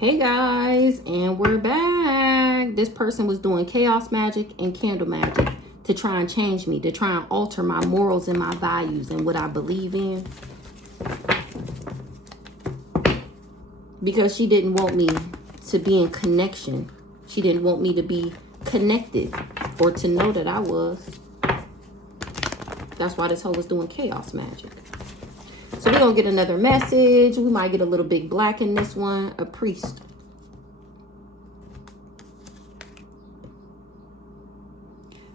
Hey guys, and we're back. This person was doing chaos magic and candle magic to try and change me, to try and alter my morals and my values and what I believe in. Because she didn't want me to be in connection. She didn't want me to be connected or to know that I was. That's why this hoe was doing chaos magic. So we're going to get another message. We might get a little big black in this one. A priest.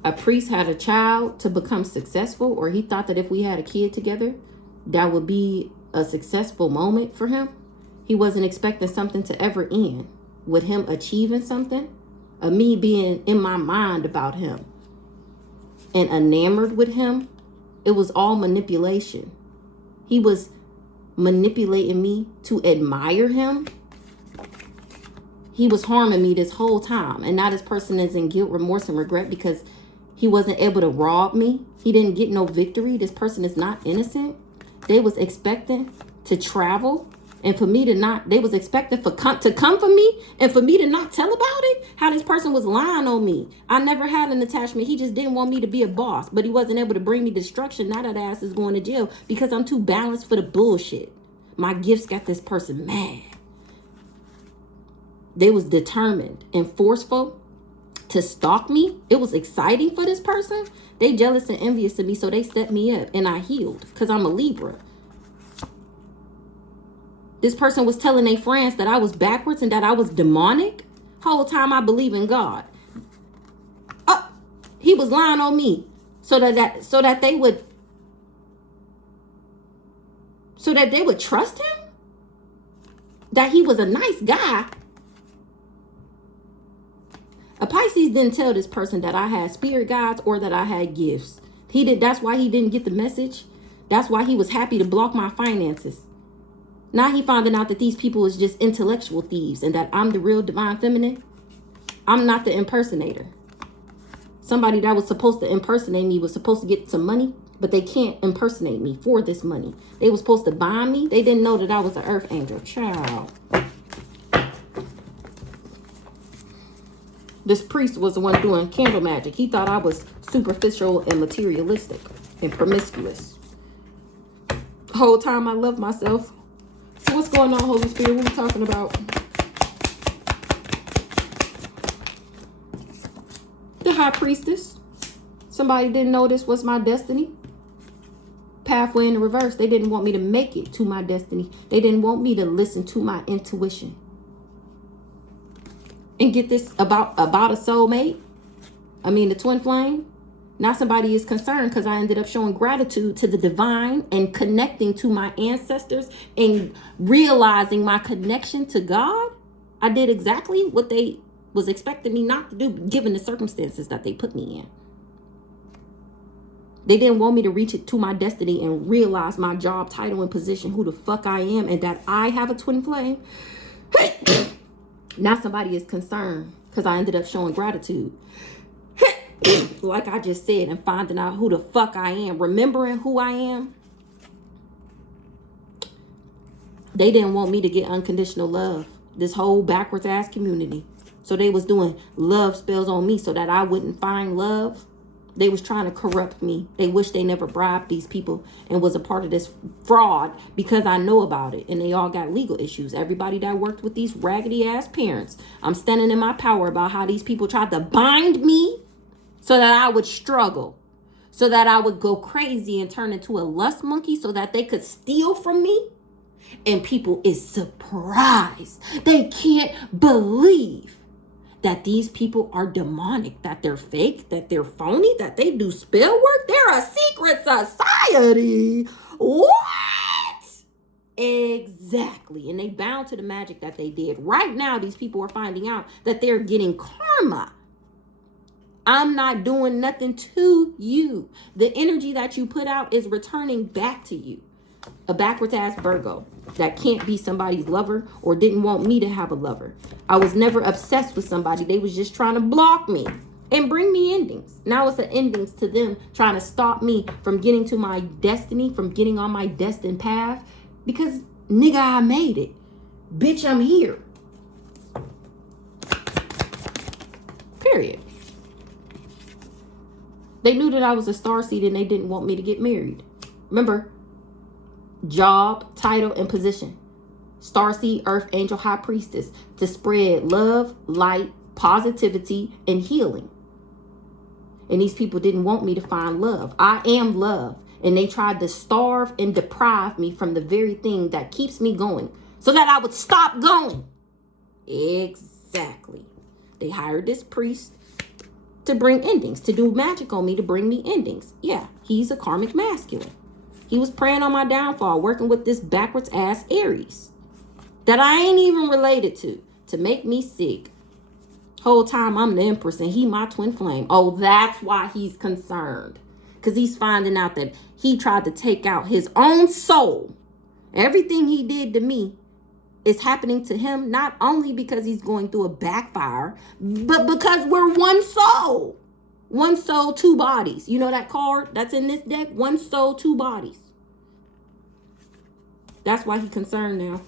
A priest had a child to become successful, or he thought that if we had a kid together, that would be a successful moment for him. He wasn't expecting something to ever end with him achieving something, of me being in my mind about him and enamored with him. It was all manipulation. He was manipulating me to admire him. He was harming me this whole time. And now this person is in guilt, remorse, and regret because he wasn't able to rob me. He didn't get no victory. This person is not innocent. They was expecting to travel. And for me to not, they was expecting to come for me and for me to not tell about it. How this person was lying on me. I never had an attachment. He just didn't want me to be a boss, but he wasn't able to bring me destruction. Now that ass is going to jail because I'm too balanced for the bullshit. My gifts got this person mad. They was determined and forceful to stalk me. It was exciting for this person. They jealous and envious of me, so they set me up and I healed because I'm a Libra. This person was telling their friends that I was backwards and that I was demonic. Whole time I believe in God. Oh, he was lying on me so that they would trust him. That he was a nice guy. A Pisces didn't tell this person that I had spirit guides or that I had gifts. That's why he didn't get the message. That's why he was happy to block my finances. Now he finding out that these people is just intellectual thieves and that I'm the real divine feminine. I'm not the impersonator. Somebody that was supposed to impersonate me was supposed to get some money, but they can't impersonate me for this money. They were supposed to bind me. They didn't know that I was an earth angel. Child. This priest was the one doing candle magic. He thought I was superficial and materialistic and promiscuous. The whole time I loved myself. So what's going on, Holy Spirit? What are we talking about? The High Priestess. Somebody didn't know this was my destiny. Pathway in the reverse. They didn't want me to make it to my destiny. They didn't want me to listen to my intuition. And get this about a soulmate. I mean, the twin flame. Now somebody is concerned because I ended up showing gratitude to the divine and connecting to my ancestors and realizing my connection to God. I did exactly what they was expecting me not to do, given the circumstances that they put me in. They didn't want me to reach it to my destiny and realize my job, title, and position, who the fuck I am, and that I have a twin flame. Now somebody is concerned because I ended up showing gratitude. Like I just said, and finding out who the fuck I am, remembering who I am. They didn't want me to get unconditional love. This whole backwards ass community. So they was doing love spells on me so that I wouldn't find love. They was trying to corrupt me. They wish they never bribed these people and was a part of this fraud because I know about it. And they all got legal issues. Everybody that worked with these raggedy ass parents. I'm standing in my power about how these people tried to bind me so that I would struggle. So that I would go crazy and turn into a lust monkey so that they could steal from me. And people is surprised. They can't believe that these people are demonic, that they're fake, that they're phony, that they do spell work. They're a secret society. What? Exactly. And they bound to the magic that they did. Right now, these people are finding out that they're getting karma. I'm not doing nothing to you. The energy that you put out is returning back to you. A backwards ass Virgo that can't be somebody's lover or didn't want me to have a lover. I was never obsessed with somebody. They was just trying to block me and bring me endings. Now it's the endings to them trying to stop me from getting to my destiny, from getting on my destined path. Because nigga, I made it. Bitch, I'm here. Period. They knew that I was a starseed and they didn't want me to get married. Remember, job, title, and position. Starseed, Earth Angel, High Priestess, to spread love, light, positivity, and healing. And these people didn't want me to find love. I am love. And they tried to starve and deprive me from the very thing that keeps me going so that I would stop going. Exactly. They hired this priest to bring endings, to do magic on me, to bring me endings. Yeah, he's a karmic masculine. He was preying on my downfall, working with this backwards ass Aries that I ain't even related to make me sick. Whole time I'm the Empress and he my twin flame. Oh, that's why he's concerned. Because he's finding out that he tried to take out his own soul. Everything he did to me is happening to him, not only because he's going through a backfire, but because we're one soul. One soul, two bodies. You know that card that's in this deck? One soul, two bodies. That's why he's concerned now.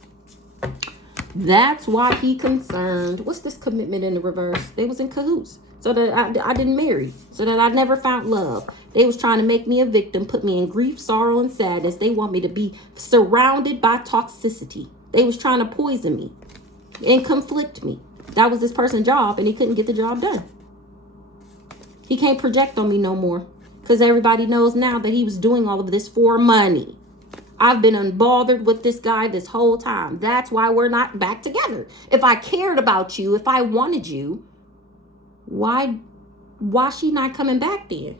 That's why he concerned. What's this commitment in the reverse? They was in cahoots. So that I didn't marry. So that I never found love. They was trying to make me a victim, put me in grief, sorrow, and sadness. They want me to be surrounded by toxicity. They was trying to poison me and conflict me. That was this person's job, and he couldn't get the job done. He can't project on me no more because everybody knows now that he was doing all of this for money. I've been unbothered with this guy this whole time. That's why we're not back together. If I cared about you, if I wanted you, why she not coming back then?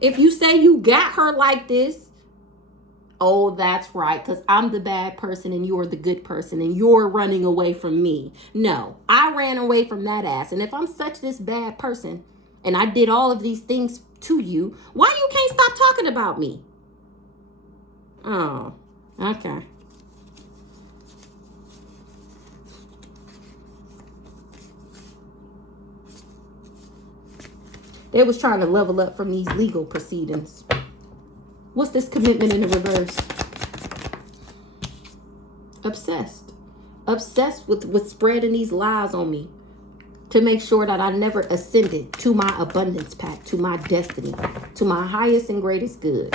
If you say you got her like this, oh, that's right, because I'm the bad person and you're the good person and you're running away from me. No, I ran away from that ass. And if I'm such this bad person and I did all of these things to you, why you can't stop talking about me? Oh, okay. They was trying to level up from these legal proceedings. What's this commitment in the reverse? Obsessed. Obsessed with spreading these lies on me to make sure that I never ascended to my abundance pack, to my destiny, to my highest and greatest good.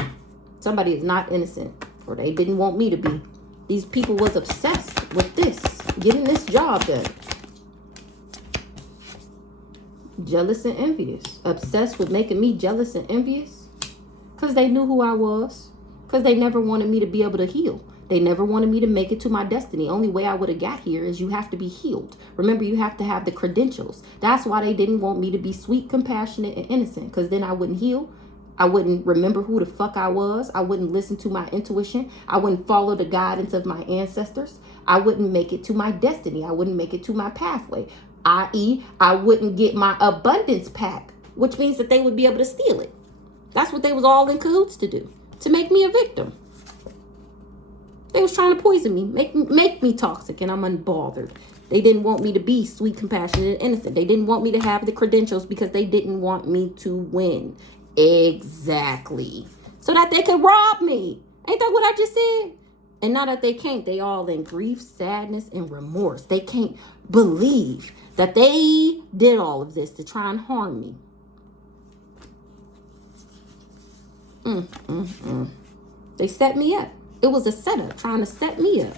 Somebody is not innocent, or they didn't want me to be. These people was obsessed with this, getting this job done. Jealous and envious. Obsessed with making me jealous and envious. Because they knew who I was. Because they never wanted me to be able to heal. They never wanted me to make it to my destiny. Only way I would have got here is you have to be healed. Remember, you have to have the credentials. That's why they didn't want me to be sweet, compassionate, and innocent. Because then I wouldn't heal. I wouldn't remember who the fuck I was. I wouldn't listen to my intuition. I wouldn't follow the guidance of my ancestors. I wouldn't make it to my destiny. I wouldn't make it to my pathway. I.e., I wouldn't get my abundance pack, which means that they would be able to steal it. That's what they was all in cahoots to do, to make me a victim. They was trying to poison me, make me toxic, and I'm unbothered. They didn't want me to be sweet, compassionate, and innocent. They didn't want me to have the credentials because they didn't want me to win. Exactly. So that they could rob me. Ain't that what I just said? And now that they can't, they all in grief, sadness, and remorse. They can't believe that they did all of this to try and harm me. They set me up. It was a setup trying to set me up.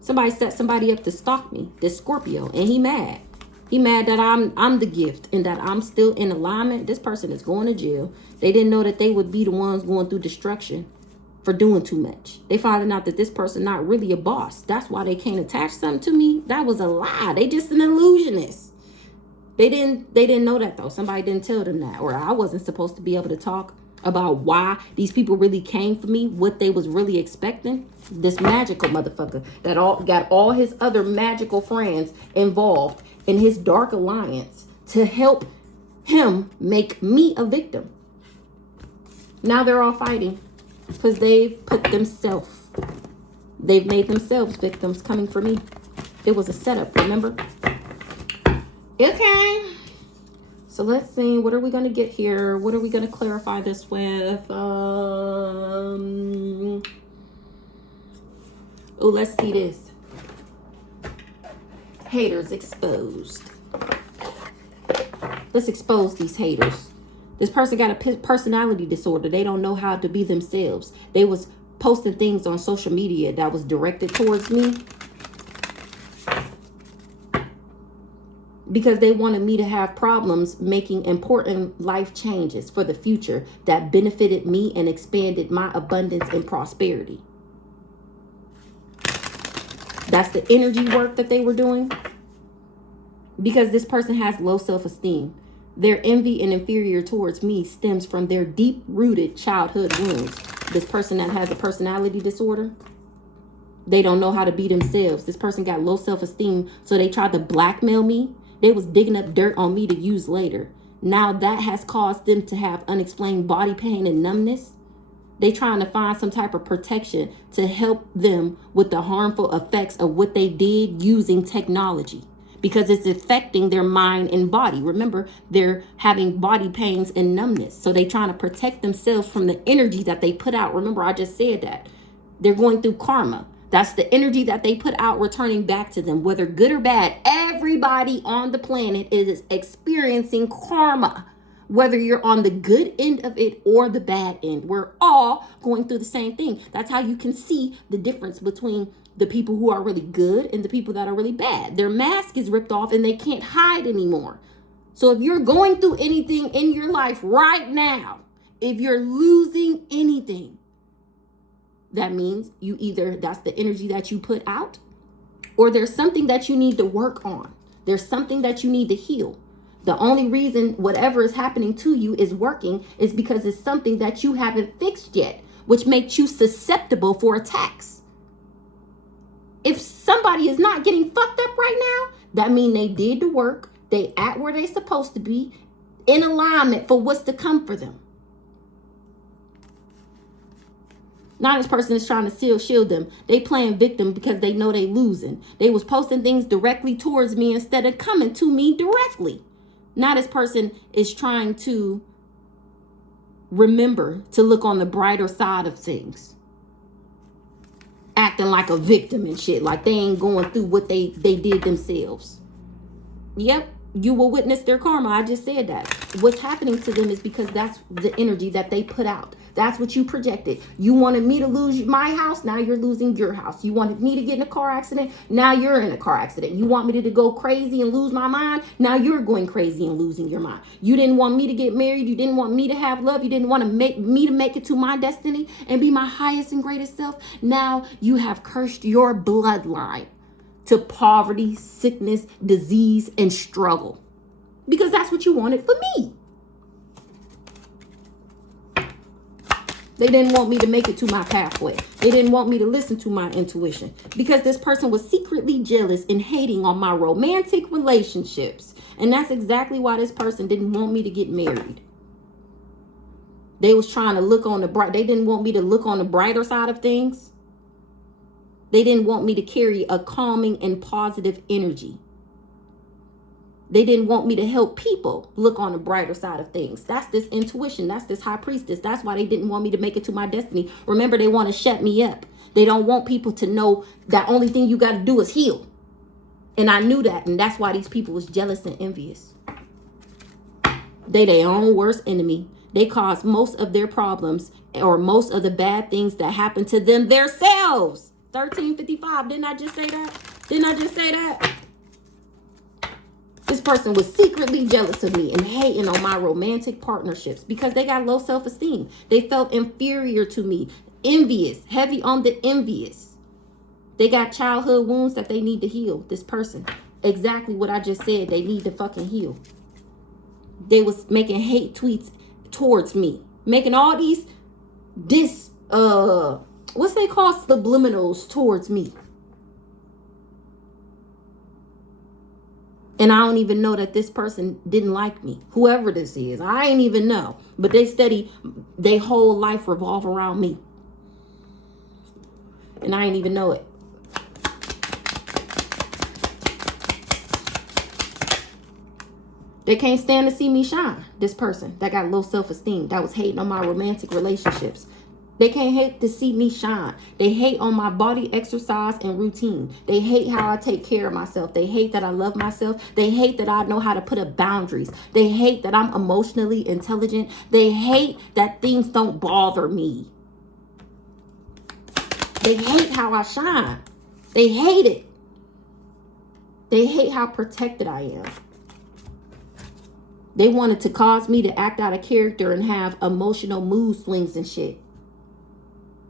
Somebody set somebody up to stalk me, this Scorpio, and he mad. He mad that I'm the gift and that I'm still in alignment. This person is going to jail. They didn't know that they would be the ones going through destruction for doing too much. They finding out that this person not really a boss. That's why they can't attach something to me. That was a lie. They just an illusionist. They didn't know that though. Somebody didn't tell them that, or I wasn't supposed to be able to talk about why these people really came for me, what they was really expecting. This magical motherfucker that got all his other magical friends involved in his dark alliance to help him make me a victim. Now they're all fighting because they've made themselves victims coming for me. It was a setup, remember? Okay. So let's see, what are we going to get here? What are we going to clarify this with? Let's see this. Haters exposed. Let's expose these haters. This person got a personality disorder. They don't know how to be themselves. They was posting things on social media that was directed towards me because they wanted me to have problems making important life changes for the future that benefited me and expanded my abundance and prosperity. That's the energy work that they were doing. Because this person has low self-esteem. Their envy and inferior towards me stems from their deep-rooted childhood wounds. This person that has a personality disorder, they don't know how to be themselves. This person got low self-esteem, so they tried to blackmail me. They was digging up dirt on me to use later. Now that has caused them to have unexplained body pain and numbness. They trying to find some type of protection to help them with the harmful effects of what they did using technology, because it's affecting their mind and body. Remember, they're having body pains and numbness. So they trying to protect themselves from the energy that they put out. Remember, I just said that. They're going through karma. That's the energy that they put out returning back to them, whether good or bad. Everybody on the planet is experiencing karma, whether you're on the good end of it or the bad end. We're all going through the same thing. That's how you can see the difference between the people who are really good and the people that are really bad. Their mask is ripped off and they can't hide anymore. So if you're going through anything in your life right now, if you're losing anything, that means you either, that's the energy that you put out, or there's something that you need to work on. There's something that you need to heal. The only reason whatever is happening to you is working is because it's something that you haven't fixed yet, which makes you susceptible for attacks. If somebody is not getting fucked up right now, that means they did the work. They at where they supposed to be, in alignment for what's to come for them. Now this person is trying to shield them. They playing victim because they know they losing. They was posting things directly towards me instead of coming to me directly. Now this person is trying to remember to look on the brighter side of things. Acting like a victim and shit. Like they ain't going through what they did themselves. Yep. You will witness their karma. I just said that. What's happening to them is because that's the energy that they put out. That's what you projected. You wanted me to lose my house. Now you're losing your house. You wanted me to get in a car accident. Now you're in a car accident. You want me to go crazy and lose my mind. Now you're going crazy and losing your mind. You didn't want me to get married. You didn't want me to have love. You didn't want to make it to my destiny and be my highest and greatest self. Now you have cursed your bloodline to poverty, sickness, disease, and struggle. Because that's what you wanted for me. They didn't want me to make it to my pathway. They didn't want me to listen to my intuition. Because this person was secretly jealous and hating on my romantic relationships. And that's exactly why this person didn't want me to get married. They was trying to look on the bright. They didn't want me to look on the brighter side of things. They didn't want me to carry a calming and positive energy. They didn't want me to help people look on the brighter side of things. That's this intuition. That's this high priestess. That's why they didn't want me to make it to my destiny. Remember, they want to shut me up. They don't want people to know that only thing you got to do is heal. And I knew that. And that's why these people was jealous and envious. They their own worst enemy. They caused most of their problems or most of the bad things that happen to them themselves. 1355. Didn't I just say that? Didn't I just say that? This person was secretly jealous of me and hating on my romantic partnerships because they got low self-esteem. They felt inferior to me. Envious. Heavy on the envious. They got childhood wounds that they need to heal. This person. Exactly what I just said. They need to fucking heal. They was making hate tweets towards me. Making all these what's they call subliminals towards me. And I don't even know that this person didn't like me. Whoever this is, I ain't even know. But they whole life revolve around me. And I ain't even know it. They can't stand to see me shine. This person that got low self-esteem, that was hating on my romantic relationships. They can't hate to see me shine. They hate on my body exercise and routine. They hate how I take care of myself. They hate that I love myself. They hate that I know how to put up boundaries. They hate that I'm emotionally intelligent. They hate that things don't bother me. They hate how I shine. They hate it. They hate how protected I am. They wanted to cause me to act out of character and have emotional mood swings and shit.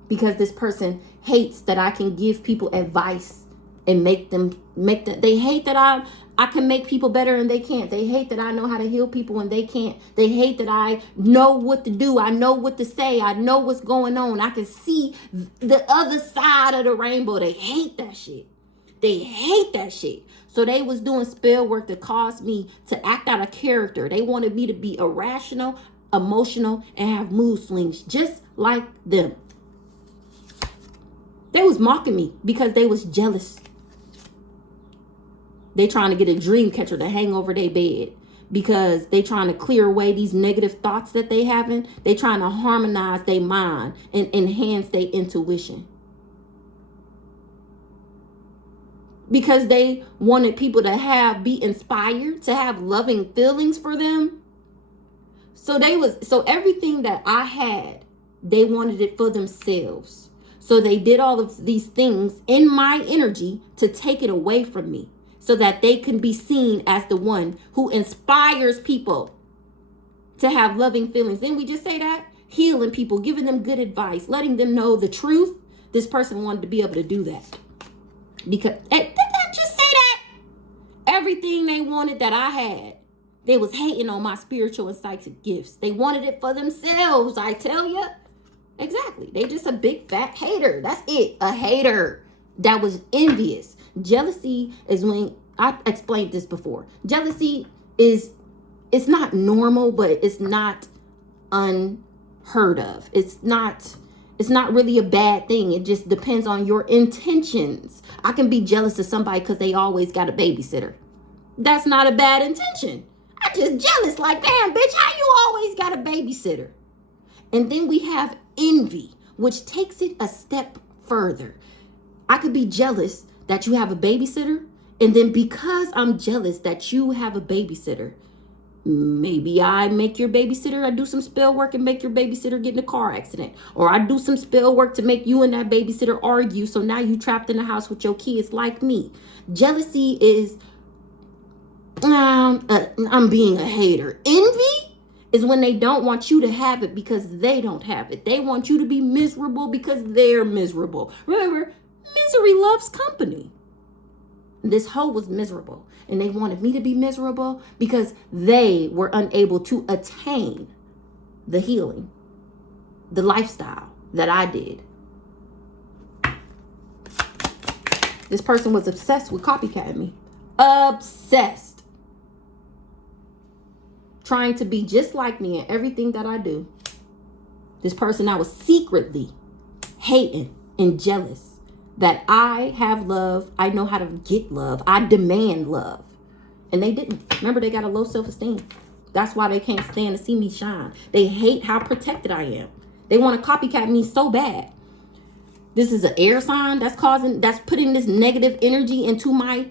Because this person hates that I can give people advice and they hate that I can make people better and they can't. They hate that I know how to heal people and they can't. They hate that I know what to do. I know what to say. I know what's going on. I can see the other side of the rainbow. They hate that shit. They hate that shit. So they was doing spell work to cause me to act out of character. They wanted me to be irrational, emotional, and have mood swings just like them. They was mocking me because they was jealous. They trying to get a dream catcher to hang over their bed because they trying to clear away these negative thoughts that they having. They trying to harmonize their mind and enhance their intuition. Because they wanted people to be inspired, to have loving feelings for them. So everything that I had, they wanted it for themselves. So they did all of these things in my energy to take it away from me so that they can be seen as the one who inspires people to have loving feelings. Didn't we just say that? Healing people, giving them good advice, letting them know the truth. This person wanted to be able to do that. Because, did I just say that? Everything they wanted that I had, they was hating on my spiritual and psychic gifts. They wanted it for themselves, I tell you. Exactly. They just a big fat hater. That's it. A hater that was envious. Jealousy is when, I explained this before. Jealousy it's not normal, but it's not unheard of. It's not really a bad thing. It just depends on your intentions. I can be jealous of somebody because they always got a babysitter. That's not a bad intention. I just jealous like, damn, bitch, how you always got a babysitter? And then we have envy, which takes it a step further. I could be jealous that you have a babysitter. And then because I'm jealous that you have a babysitter, maybe I make your babysitter, I do some spell work and make your babysitter get in a car accident. Or I do some spell work to make you and that babysitter argue. So now you trapped in the house with your kids like me. Jealousy is, I'm being a hater. Envy is when they don't want you to have it because they don't have it. They want you to be miserable because they're miserable. Remember, misery loves company. This hoe was miserable and they wanted me to be miserable because they were unable to attain the healing, the lifestyle that I did. This person was obsessed with copycatting me. Obsessed. Trying to be just like me in everything that I do. This person I was secretly hating and jealous that I have love. I know how to get love. I demand love. And they didn't. Remember, they got a low self-esteem. That's why they can't stand to see me shine. They hate how protected I am. They want to copycat me so bad. This is an air sign that's putting this negative energy into my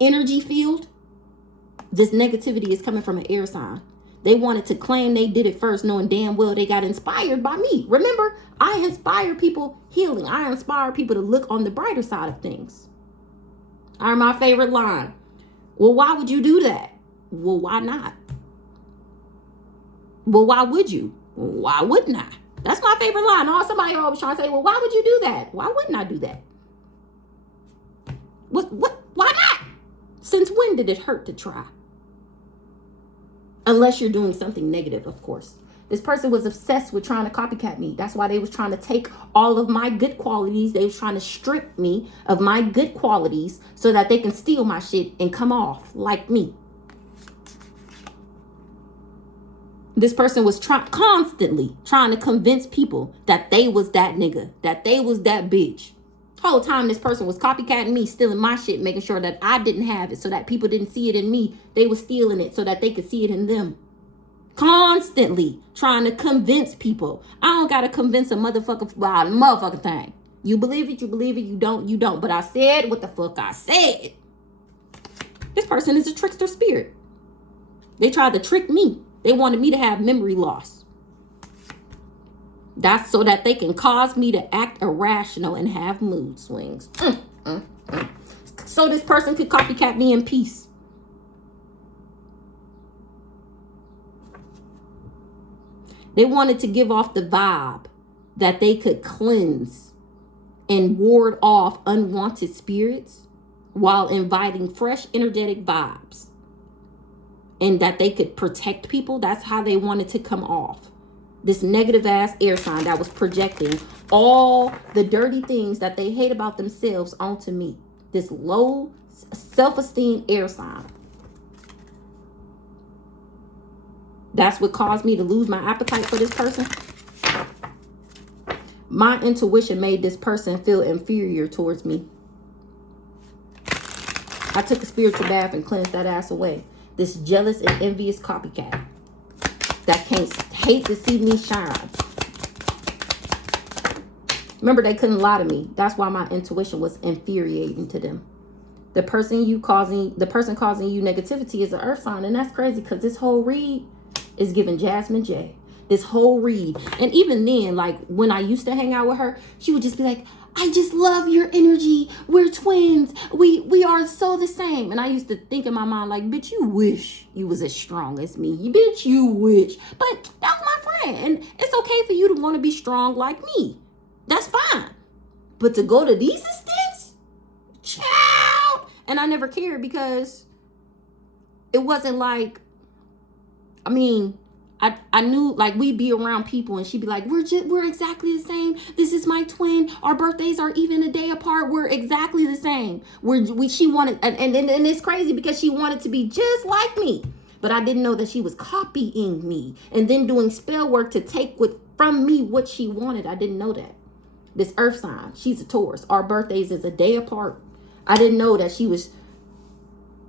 energy field. This negativity is coming from an air sign. They wanted to claim they did it first, knowing damn well they got inspired by me. Remember, I inspire people healing. I inspire people to look on the brighter side of things. Are my favorite line. Well, why would you do that? Well, why not? Well, why would you? Why wouldn't I? That's my favorite line. Oh, somebody always trying to say, well, why would you do that? Why wouldn't I do that? What? Why not? Since when did it hurt to try? Unless you're doing something negative, of course. This person was obsessed with trying to copycat me. That's why they was trying to take all of my good qualities. They was trying to strip me of my good qualities so that they can steal my shit and come off like me. This person was constantly trying to convince people that they was that nigga, that they was that bitch. Whole time this person was copycatting me, stealing my shit, making sure that I didn't have it so that people didn't see it in me. They were stealing it so that they could see it in them. Constantly trying to convince people. I don't got to convince a motherfucking thing. You believe it, you don't. But I said what the fuck I said. This person is a trickster spirit. They tried to trick me. They wanted me to have memory loss. That's so that they can cause me to act irrational and have mood swings. So this person could copycat me in peace. They wanted to give off the vibe that they could cleanse and ward off unwanted spirits while inviting fresh, energetic vibes. And that they could protect people. That's how they wanted to come off. This negative ass air sign that was projecting all the dirty things that they hate about themselves onto me. This low self-esteem air sign. That's what caused me to lose my appetite for this person. My intuition made this person feel inferior towards me. I took a spiritual bath and cleansed that ass away. This jealous and envious copycat that can't hate to see me shine. Remember, they couldn't lie to me. That's why my intuition was infuriating to them. The person causing you negativity is an earth sign, and that's crazy because this whole read is giving Jasmine J. This whole read. And even then, like when I used to hang out with her, she would just be like, I just love your energy. We're twins. We are so the same. And I used to think in my mind, like, bitch, you wish you was as strong as me. Bitch, you wish. But that was my friend. And it's okay for you to want to be strong like me. That's fine. But to go to these extents? Child. And I never cared because it wasn't like, I mean, I knew, like, we'd be around people and she'd be like, we're exactly the same. This is my twin. Our birthdays are even a day apart. We're exactly the same. She wanted, and it's crazy because she wanted to be just like me. But I didn't know that she was copying me and then doing spell work to take from me what she wanted. I didn't know that. This earth sign, she's a Taurus. Our birthdays is a day apart. I didn't know that she was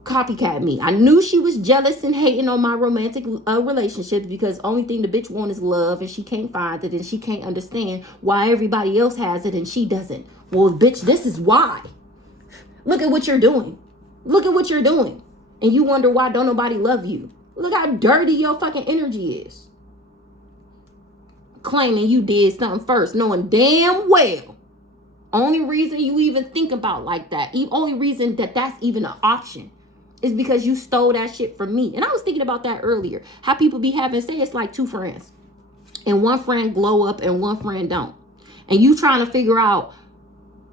copycat me. I knew she was jealous and hating on my romantic relationships because only thing the bitch wants is love and she can't find it and she can't understand why everybody else has it and she doesn't. Well, bitch, this is why. Look at what you're doing. Look at what you're doing. And you wonder why don't nobody love you. Look how dirty your fucking energy is. Claiming you did something first, knowing damn well only reason you even think about like that, only reason that that's even an option is because you stole that shit from me. And I was thinking about that earlier. How people be having, say it's like two friends. And one friend glow up and one friend don't. And you trying to figure out,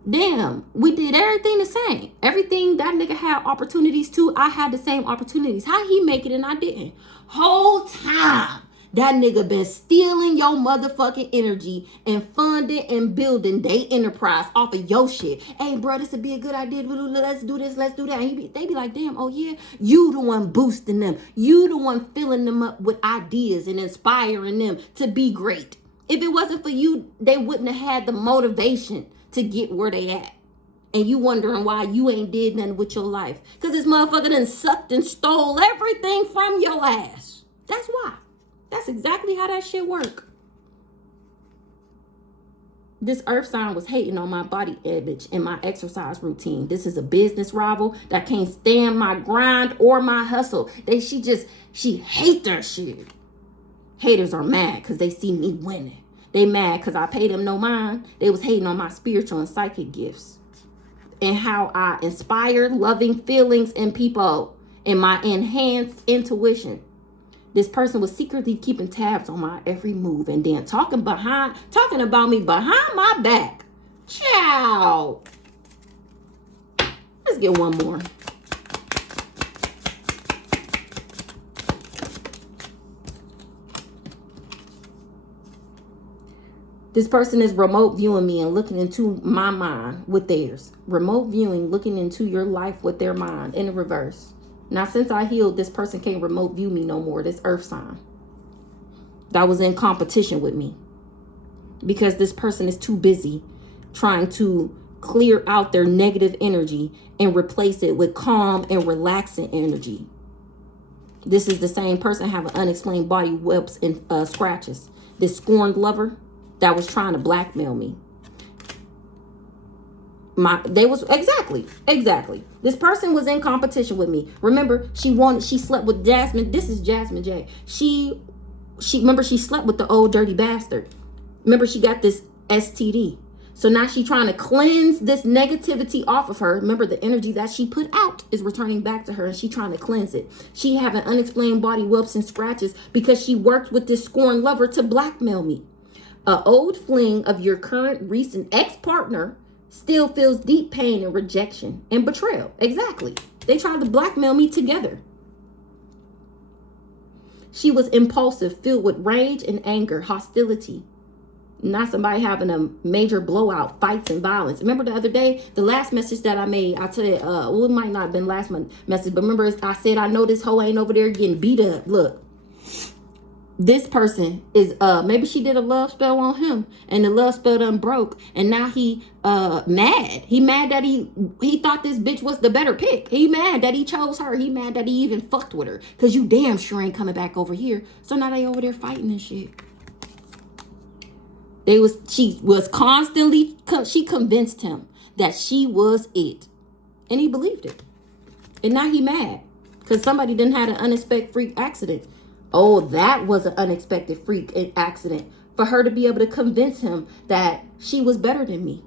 damn, we did everything the same. Everything that nigga had opportunities to, I had the same opportunities. How he make it and I didn't? Whole time, that nigga been stealing your motherfucking energy and funding and building their enterprise off of your shit. Hey, bro, this would be a good idea. Let's do this. Let's do that. And they be like, damn, oh yeah, you the one boosting them. You the one filling them up with ideas and inspiring them to be great. If it wasn't for you, they wouldn't have had the motivation to get where they at. And you wondering why you ain't did nothing with your life. Because this motherfucker done sucked and stole everything from your ass. That's why. That's exactly how that shit work. This earth sign was hating on my body image and my exercise routine. This is a business rival that can't stand my grind or my hustle. She hate that shit. Haters are mad because they see me winning. They mad because I pay them no mind. They was hating on my spiritual and psychic gifts and how I inspire loving feelings in people and my enhanced intuition. This person was secretly keeping tabs on my every move and then talking about me behind my back. Ciao. Let's get one more. This person is remote viewing me and looking into my mind with theirs. Remote viewing, looking into your life with their mind in the reverse. Now, since I healed, this person can't remote view me no more. This earth sign that was in competition with me because this person is too busy trying to clear out their negative energy and replace it with calm and relaxing energy. This is the same person having unexplained body whelps and scratches. This scorned lover that was trying to blackmail me. Exactly. This person was in competition with me. Remember, she slept with Jasmine. This is Jasmine J. She remember, she slept with the old dirty bastard. Remember, she got this STD. So now she's trying to cleanse this negativity off of her. Remember, the energy that she put out is returning back to her, and she's trying to cleanse it. She having unexplained body whelps and scratches because she worked with this scorned lover to blackmail me. An old fling of your current recent ex-partner still feels deep pain and rejection and betrayal. Exactly. They tried to blackmail me together. She was impulsive, filled with rage and anger, hostility. Not somebody having a major blowout, fights and violence. Remember the other day, the last message that I made, I tell you, it might not have been last month message, but remember I said, I know this hoe ain't over there getting beat up. Look. This person is maybe she did a love spell on him, and the love spell done broke, and now he mad. He mad that he thought this bitch was the better pick. He mad that he chose her. He mad that he even fucked with her, because you damn sure ain't coming back over here. So now they over there fighting and shit. She convinced him that she was it, and he believed it. And now he mad because somebody didn't have an unexpected freak accident. Oh, that was an unexpected freak accident for her to be able to convince him that she was better than me.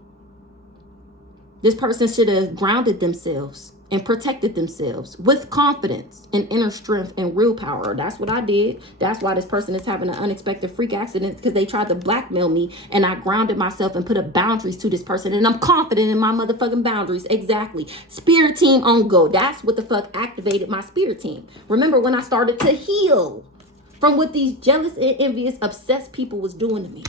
This person should have grounded themselves and protected themselves with confidence and inner strength and real power. That's what I did. That's why this person is having an unexpected freak accident, because they tried to blackmail me, and I grounded myself and put up boundaries to this person, and I'm confident in my motherfucking boundaries. Exactly. Spirit team on go. That's what the fuck activated my spirit team. Remember when I started to heal from what these jealous and envious, obsessed people was doing to me.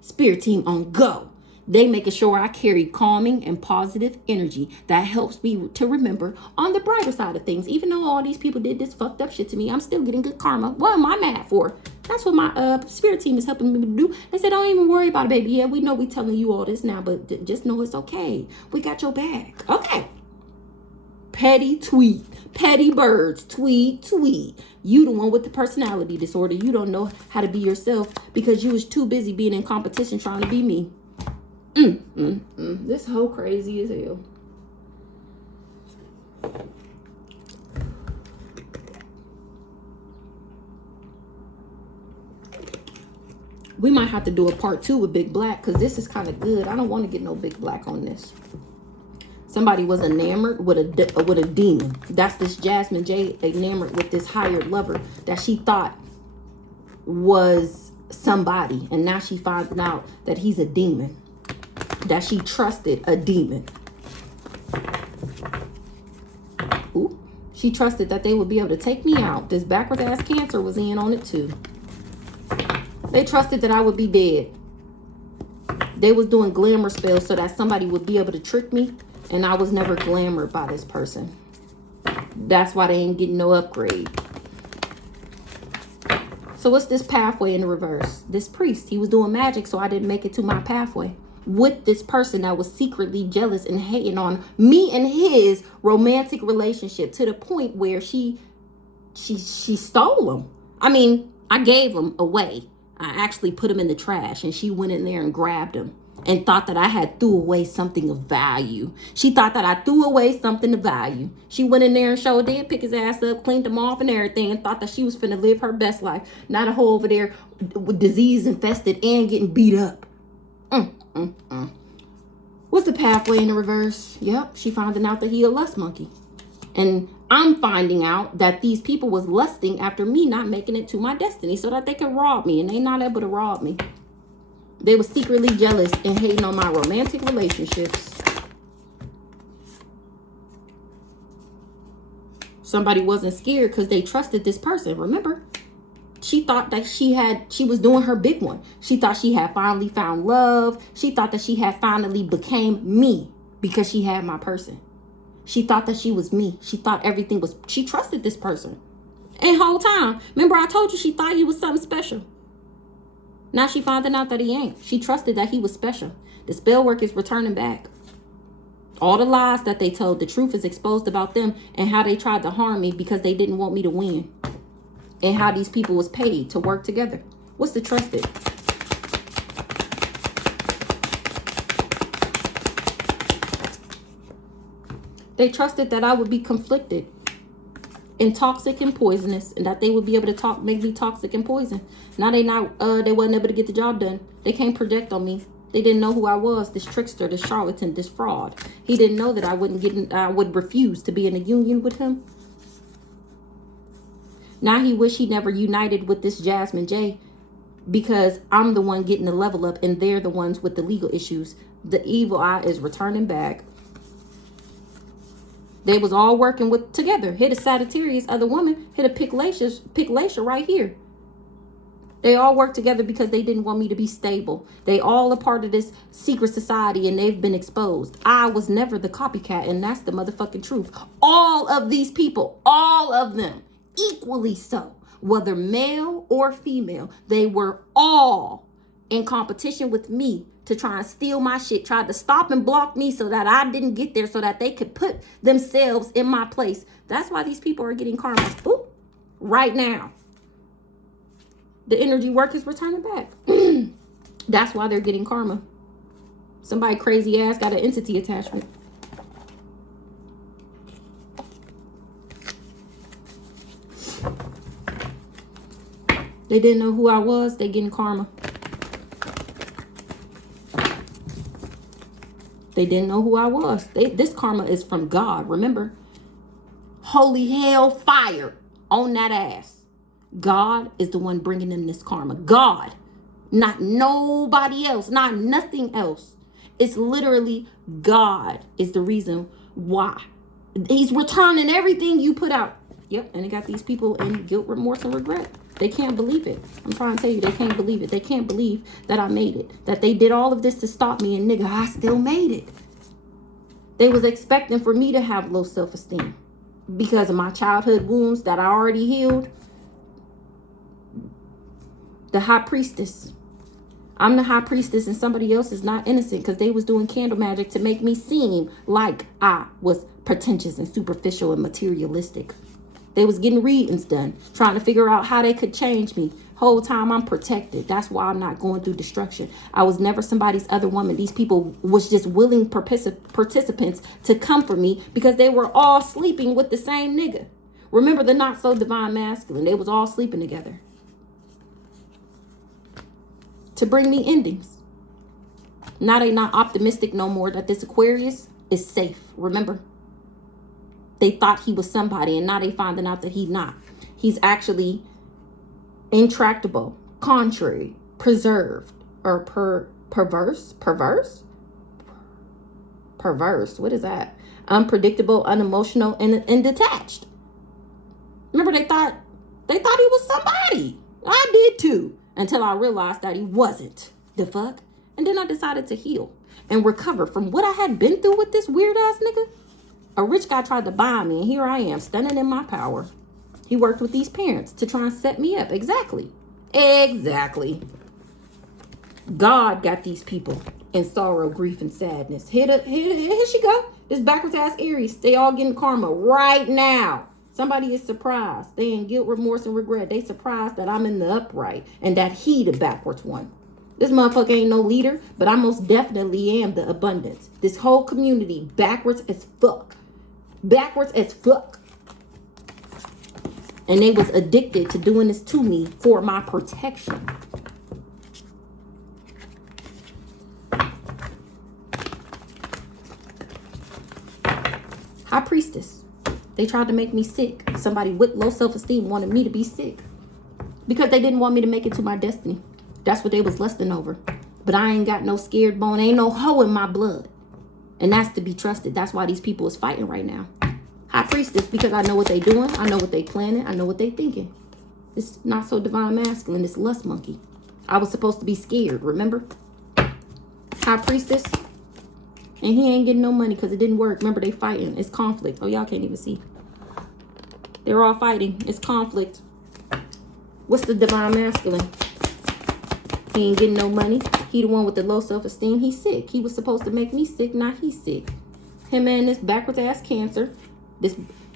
Spirit team on go. They making sure I carry calming and positive energy that helps me to remember on the brighter side of things. Even though all these people did this fucked up shit to me, I'm still getting good karma. What am I mad for? That's what my spirit team is helping me to do. They said, don't even worry about it, baby. Yeah, we know we telling you all this now, but just know it's okay. We got your back. Okay. Petty tweet. Petty birds. Tweet. You the one with the personality disorder. You don't know how to be yourself because you was too busy being in competition trying to be me. This whole crazy as hell. We might have to do a part 2 with Big Black, because this is kind of good. I don't want to get no Big Black on this. Somebody was enamored with a demon. That's this Jasmine J, enamored with this hired lover that she thought was somebody, and now she finds out that he's a demon. That she trusted a demon. Ooh. She trusted that they would be able to take me out. This backward ass Cancer was in on it too. They trusted that I would be dead. They was doing glamour spells so that somebody would be able to trick me, and I was never glamored by this person. That's why they ain't getting no upgrade. So what's this pathway in the reverse? This priest, he was doing magic, so I didn't make it to my pathway with this person that was secretly jealous and hating on me and his romantic relationship, to the point where she stole him. I mean, I gave him away. I actually put him in the trash, and she went in there and grabbed him and thought that I had threw away something of value. She thought that I threw away something of value. She went in there and showed did, pick his ass up, cleaned him off and everything, and thought that she was finna live her best life. Not a hoe over there with disease infested and getting beat up. What's the pathway in the reverse? Yep, she finding out that he a lust monkey. And I'm finding out that these people was lusting after me not making it to my destiny so that they could rob me, and they not able to rob me. They were secretly jealous and hating on my romantic relationships. Somebody wasn't scared because they trusted this person. Remember? She thought that she was doing her big one. She thought she had finally found love. She thought that she had finally became me because she had my person. She thought that she was me. She thought everything was, she trusted this person. And whole time, remember I told you she thought he was something special. Now she finding out that he ain't. She trusted that he was special. The spell work is returning back. All the lies that they told, the truth is exposed about them and how they tried to harm me because they didn't want me to win. And how these people was paid to work together. What's the trusted? They trusted that I would be conflicted and toxic and poisonous, and that they would be able to make me toxic and poison. Now they wasn't able to get the job done. They can't project on me. They didn't know who I was, this trickster, this charlatan, this fraud. He didn't know that I would refuse to be in a union with him. Now he wish he never united with this Jasmine J, because I'm the one getting the level up and they're the ones with the legal issues. The evil eye is returning back. They was all working together. Hit a Sagittarius, other woman, hit a Piclacia right here. They all work together because they didn't want me to be stable. They all a part of this secret society and they've been exposed. I was never the copycat, and that's the motherfucking truth. All of these people, all of them, equally so, whether male or female, they were all in competition with me to try and steal my shit, tried to stop and block me so that I didn't get there, so that they could put themselves in my place. That's why these people are getting karma. Ooh, right now. The energy work is returning back. That's why they're getting karma. Somebody crazy ass got an entity attachment. They didn't know who I was. They getting karma. They didn't know who I was. This karma is from God. Remember, holy hell fire on that ass. God is the one bringing them this karma. God, not nobody else, not nothing else. It's literally God is the reason why. He's returning everything you put out. Yep, and it got these people in guilt, remorse, and regret. They can't believe it. I'm trying to tell you, they can't believe it. They can't believe that I made it. That they did all of this to stop me, and nigga, I still made it. They was expecting for me to have low self-esteem because of my childhood wounds that I already healed. The high priestess. I'm the high priestess and somebody else is not innocent because they was doing candle magic to make me seem like I was pretentious and superficial and materialistic. They was getting readings done, trying to figure out how they could change me. Whole time I'm protected. That's why I'm not going through destruction. I was never somebody's other woman. These people was just willing participants to come for me because they were all sleeping with the same nigga. Remember the not so divine masculine. They was all sleeping together to bring me endings. Now they not optimistic no more that this Aquarius is safe. Remember? They thought he was somebody, and now they finding out that he's not. He's actually intractable, contrary, preserved, or perverse. What is that? Unpredictable, unemotional, and detached. Remember, they thought he was somebody. I did too, until I realized that he wasn't. The fuck? And then I decided to heal and recover from what I had been through with this weird ass nigga. A rich guy tried to buy me, and here I am, standing in my power. He worked with these parents to try and set me up. Exactly. God got these people in sorrow, grief, and sadness. Here she go. This backwards ass Aries. They all getting karma right now. Somebody is surprised. They in guilt, remorse, and regret. They surprised that I'm in the upright and that he the backwards one. This motherfucker ain't no leader, but I most definitely am the abundance. This whole community backwards as fuck. Backwards as fuck. And they was addicted to doing this to me for my protection. High priestess. They tried to make me sick. Somebody with low self-esteem wanted me to be sick because they didn't want me to make it to my destiny. That's what they was lusting over. But I ain't got no scared bone. Ain't no hoe in my blood. And that's to be trusted. That's why these people is fighting right now. High priestess, because I know what they doing. I know what they planning. I know what they thinking. It's not so divine masculine. It's lust monkey. I was supposed to be scared, remember? High priestess. And he ain't getting no money because it didn't work. Remember, they fighting. It's conflict. Oh, y'all can't even see. They're all fighting. It's conflict. What's the divine masculine? He ain't getting no money. He the one with the low self-esteem. He's sick. He was supposed to make me sick. Now he's sick. Him and this backwards ass Cancer.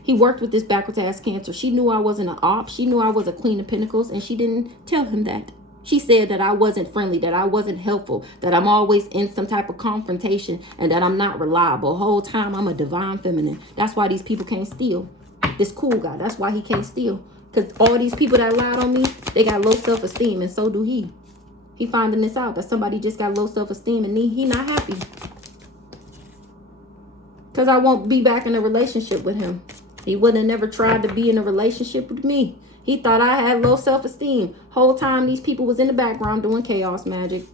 He worked with this backwards ass Cancer. She knew I wasn't an op. She knew I was a Queen of Pentacles, and she didn't tell him that. She said that I wasn't friendly, that I wasn't helpful, that I'm always in some type of confrontation, and that I'm not reliable. The whole time I'm a divine feminine. That's why these people can't steal. This cool guy, that's why he can't steal. Because all these people that lied on me, they got low self-esteem, and so do he. He finding this out, that somebody just got low self-esteem, and he not happy. Because I won't be back in a relationship with him. He would have never tried to be in a relationship with me. He thought I had low self-esteem. Whole time these people was in the background doing chaos magic.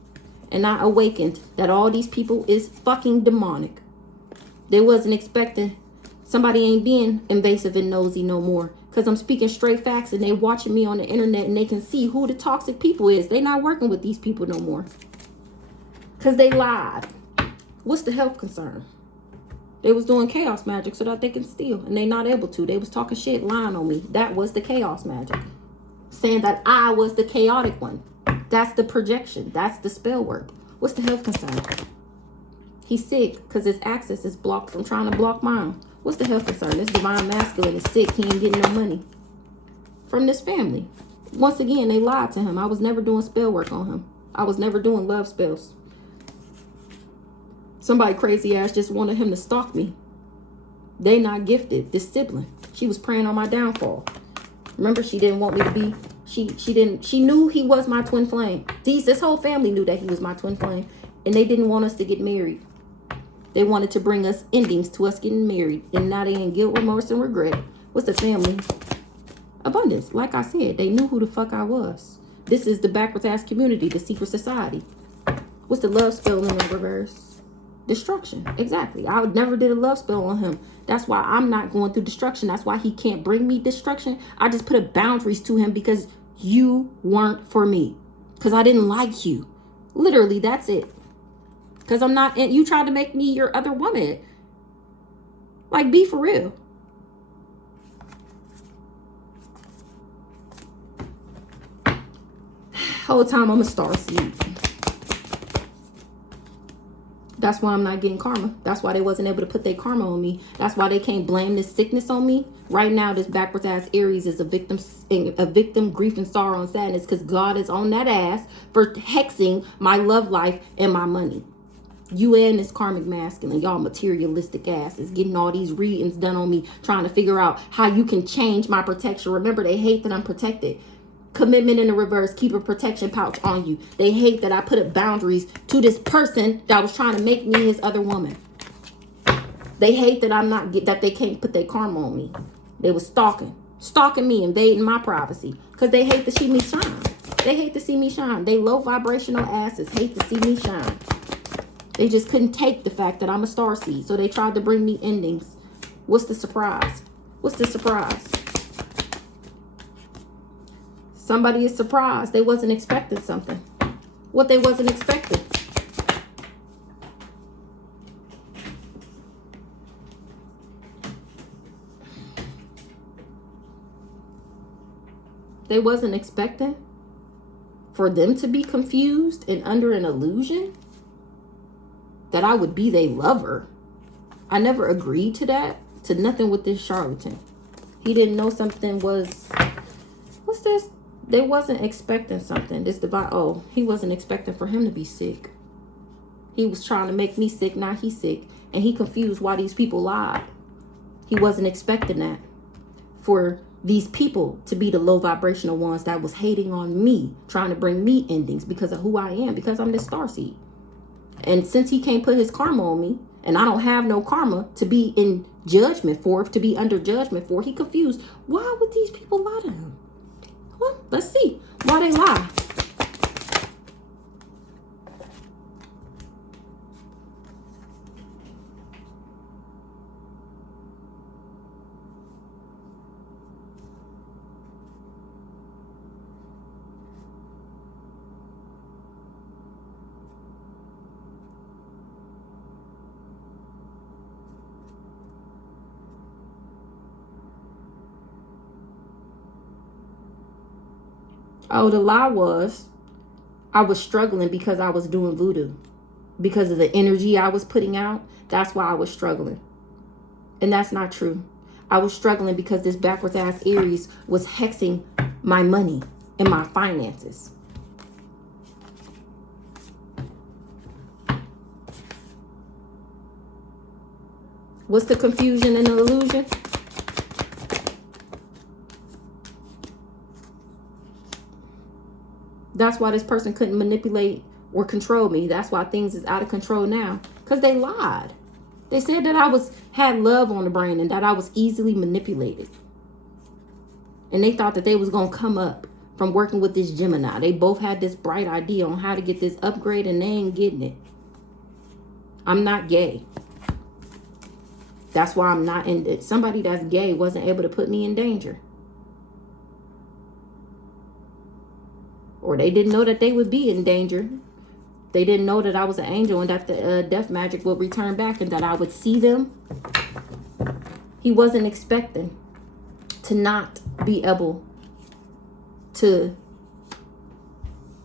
And I awakened that all these people is fucking demonic. They wasn't expecting. Somebody ain't being invasive and nosy no more. Because I'm speaking straight facts and they watching me on the internet and they can see who the toxic people is. They not working with these people no more. Because they lied. What's the health concern? They was doing chaos magic so that they can steal. And they not able to. They was talking shit, lying on me. That was the chaos magic. Saying that I was the chaotic one. That's the projection. That's the spell work. What's the health concern? He's sick because his access is blocked from trying to block mine. What's the health concern? This divine masculine is sick. He ain't getting no money from this family. Once again, they lied to him. I was never doing spell work on him. I was never doing love spells. Somebody crazy ass just wanted him to stalk me. They not gifted. This sibling. She was praying on my downfall. Remember, she didn't want me to be. She knew he was my twin flame. This whole family knew that he was my twin flame. And they didn't want us to get married. They wanted to bring us endings to us getting married. And now they in guilt, remorse, and regret. What's the family? Abundance. Like I said, they knew who the fuck I was. This is the backwards ass community, the secret society. What's the love spell in the reverse? Destruction. Exactly. I never did a love spell on him. That's why I'm not going through destruction. That's why he can't bring me destruction. I just put boundaries to him because you weren't for me. Because I didn't like you. Literally, that's it. Because I'm not, and you tried to make me your other woman. Like, be for real. Whole time I'm a star seed. That's why I'm not getting karma. That's why they wasn't able to put their karma on me. That's why they can't blame this sickness on me. Right now, this backwards ass Aries is a victim, grief and sorrow and sadness because God is on that ass for hexing my love life and my money. You and this karmic masculine, y'all materialistic asses, getting all these readings done on me, trying to figure out how you can change my protection. Remember, they hate that I'm protected. Commitment in the reverse, keep a protection pouch on you. They hate that I put up boundaries to this person that was trying to make me his other woman. They hate that that they can't put their karma on me. They was stalking me, invading my privacy because they hate to see me shine. They hate to see me shine. They low vibrational asses hate to see me shine. They just couldn't take the fact that I'm a starseed, so they tried to bring me endings. What's the surprise? What's the surprise? Somebody is surprised. They wasn't expecting something. What they wasn't expecting. They wasn't expecting for them to be confused and under an illusion that I would be their lover. I never agreed to that, to nothing with this charlatan. He didn't know something was, what's this? They wasn't expecting something. This divine, oh, he wasn't expecting for him to be sick. He was trying to make me sick, now he's sick. And he confused why these people lied. He wasn't expecting that. For these people to be the low vibrational ones that was hating on me, trying to bring me endings because of who I am, because I'm this starseed. And since he can't put his karma on me, and I don't have no karma to be in judgment for, to be under judgment for, he confused. Why would these people lie to him? Well, let's see why they lie. Oh, the lie was I was struggling because I was doing voodoo. Because of the energy I was putting out. That's why I was struggling. And that's not true. I was struggling because this backwards ass Aries was hexing my money and my finances. What's the confusion and the illusion? That's why this person couldn't manipulate or control me. That's why things is out of control now. Because they lied. They said that I had love on the brain and that I was easily manipulated. And they thought that they was going to come up from working with this Gemini. They both had this bright idea on how to get this upgrade and they ain't getting it. I'm not gay. That's why I'm not in it. Somebody that's gay wasn't able to put me in danger. Or they didn't know that they would be in danger. They didn't know that I was an angel and that the death magic would return back and that I would see them. He wasn't expecting to not be able to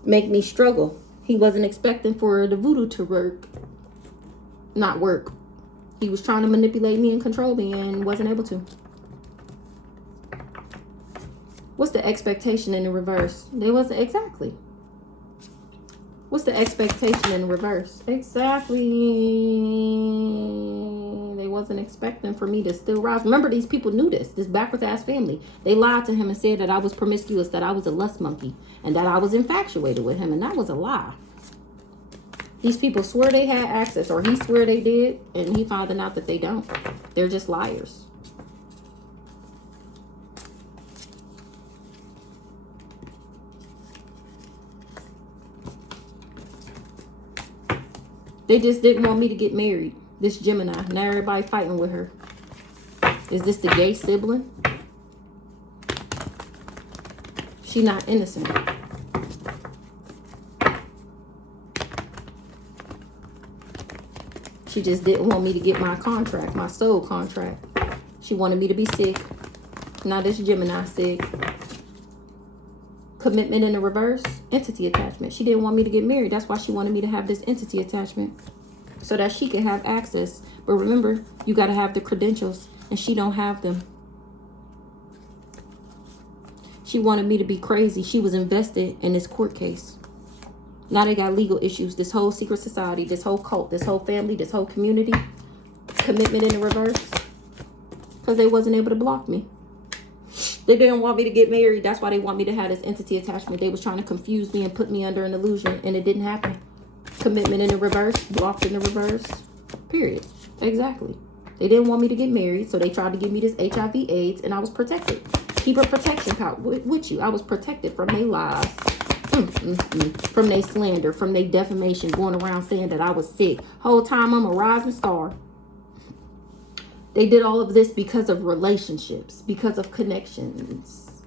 make me struggle. He wasn't expecting for the voodoo to not work. He was trying to manipulate me and control me and wasn't able to. What's the expectation in the reverse? They wasn't exactly. What's the expectation in the reverse? Exactly. They wasn't expecting for me to still rise. Remember, these people knew this backwards ass family. They lied to him and said that I was promiscuous, that I was a lust monkey, and that I was infatuated with him, and that was a lie. These people swear they had access, or he swear they did, and he found out that they don't. They're just liars. They just didn't want me to get married. This Gemini. Now everybody fighting with her. Is this the gay sibling? She not innocent. She just didn't want me to get my contract, my soul contract. She wanted me to be sick. Now this Gemini sick. Commitment in the reverse, entity attachment. She didn't want me to get married. That's why she wanted me to have this entity attachment so that she could have access. But remember, you got to have the credentials and she don't have them. She wanted me to be crazy. She was invested in this court case. Now they got legal issues. This whole secret society, this whole cult, this whole family, this whole community. Commitment in the reverse because they wasn't able to block me. They didn't want me to get married. That's why they want me to have this entity attachment. They was trying to confuse me and put me under an illusion, and it didn't happen. Commitment in the reverse, blocked in the reverse, period. Exactly. They didn't want me to get married, so they tried to give me this HIV AIDS, and I was protected. Keep a protection pouch with you. I was protected from their lies, from their slander, from their defamation, going around saying that I was sick. Whole time I'm a rising star. They did all of this because of relationships, because of connections.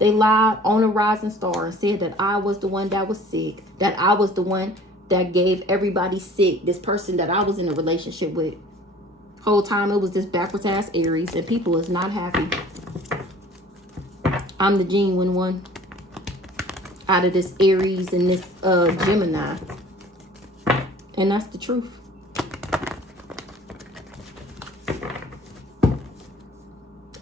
They lied on a rising star and said that I was the one that was sick, that I was the one that gave everybody sick, this person that I was in a relationship with. Whole time it was this backwards ass Aries, and people is not happy. I'm the genuine one out of this Aries and this Gemini. And that's the truth.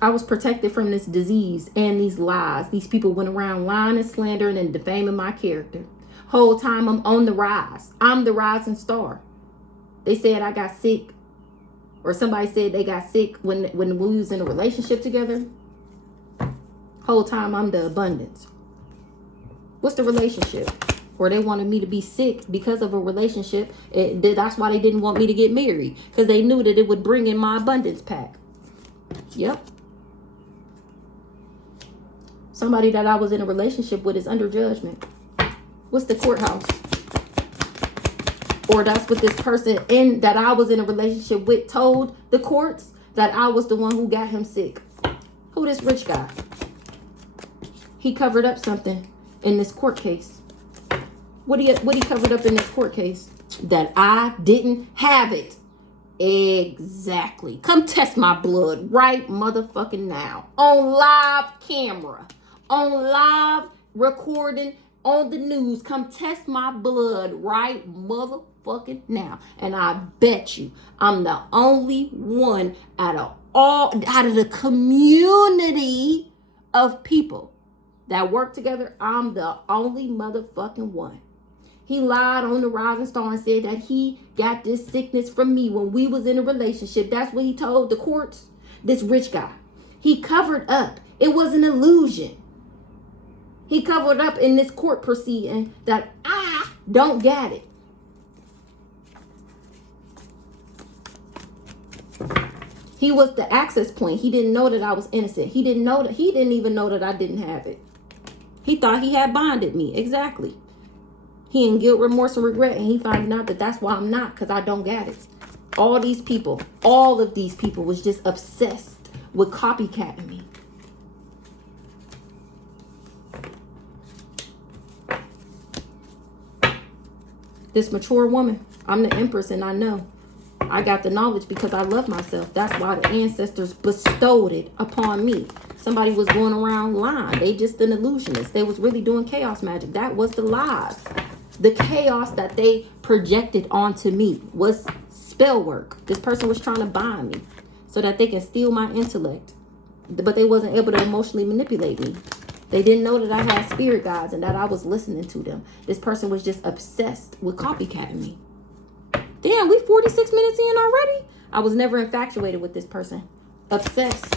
I was protected from this disease and these lies. These people went around lying and slandering and defaming my character. Whole time I'm on the rise. I'm the rising star. They said I got sick, or somebody said they got sick when we was in a relationship together. Whole time I'm the abundance. What's the relationship? Or they wanted me to be sick because of a relationship. That's why they didn't want me to get married, because they knew that it would bring in my abundance pack. Yep. Somebody that I was in a relationship with is under judgment. What's the courthouse? Or that's what this person that I was in a relationship with told the courts, that I was the one who got him sick. Who this rich guy? He covered up something in this court case. What he covered up in this court case? That I didn't have it. Exactly. Come test my blood right motherfucking now. On live camera. On live recording on the news. Come test my blood right motherfucking now. And I bet you I'm the only one out of the community of people that work together. I'm the only motherfucking one. He lied on the Rising Star and said that he got this sickness from me when we was in a relationship. That's what he told the courts. This rich guy. He covered up. It was an illusion. He covered up in this court proceeding that I don't get it. He was the access point. He didn't know that I was innocent. He didn't even know that I didn't have it. He thought he had bonded me. Exactly. He in guilt, remorse, and regret, and he finding out that that's why I'm not, because I don't get it. All of these people was just obsessed with copycatting me. This mature woman, I'm the empress, and I know. I got the knowledge because I love myself. That's why the ancestors bestowed it upon me. Somebody was going around lying. They just an illusionist. They was really doing chaos magic. That was the lies. The chaos that they projected onto me was spell work. This person was trying to bind me so that they can steal my intellect. But they wasn't able to emotionally manipulate me. They didn't know that I had spirit guides and that I was listening to them. This person was just obsessed with copycatting me. Damn, we 46 minutes in already? I was never infatuated with this person. Obsessed.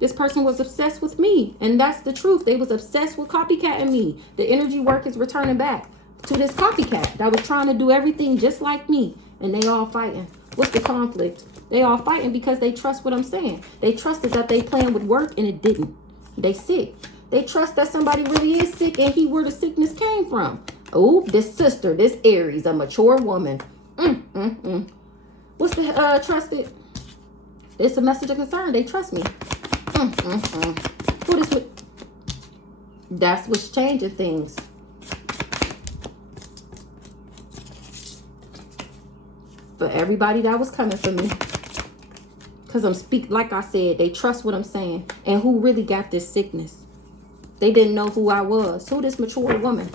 This person was obsessed with me. And that's the truth. They was obsessed with copycatting me. The energy work is returning back to this copycat that was trying to do everything just like me. And they all fighting. What's the conflict? They all fighting because they trust what I'm saying. They trusted that they plan would work and it didn't. They sick. They trust that somebody really is sick and where the sickness came from. Oh, this sister, this Aries, a mature woman. What's the trusted? It's a message of concern. They trust me. Who this with? That's what's changing things. For everybody that was coming for me. Because like I said, they trust what I'm saying. And who really got this sickness? They didn't know who I was. Who this mature woman?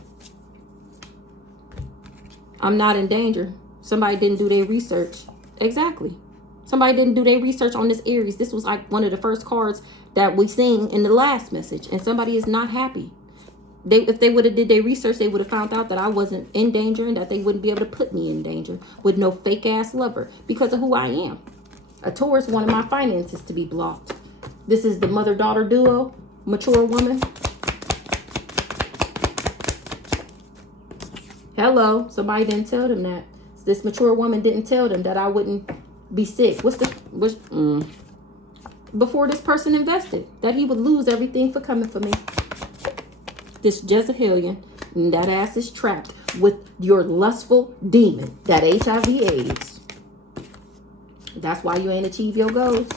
I'm not in danger. Somebody didn't do their research. Exactly. Somebody didn't do their research on this Aries. This was like one of the first cards that we seen in the last message. And somebody is not happy. If they would have did their research, they would have found out that I wasn't in danger and that they wouldn't be able to put me in danger with no fake ass lover because of who I am. A Taurus wanted my finances to be blocked. This is the mother-daughter duo, mature woman. Hello, somebody didn't tell them that. This mature woman didn't tell them that I wouldn't be sick. Before this person invested, that he would lose everything for coming for me. This Jezebelian, that ass is trapped with your lustful demon, that HIV/AIDS. That's why you ain't achieve your goals.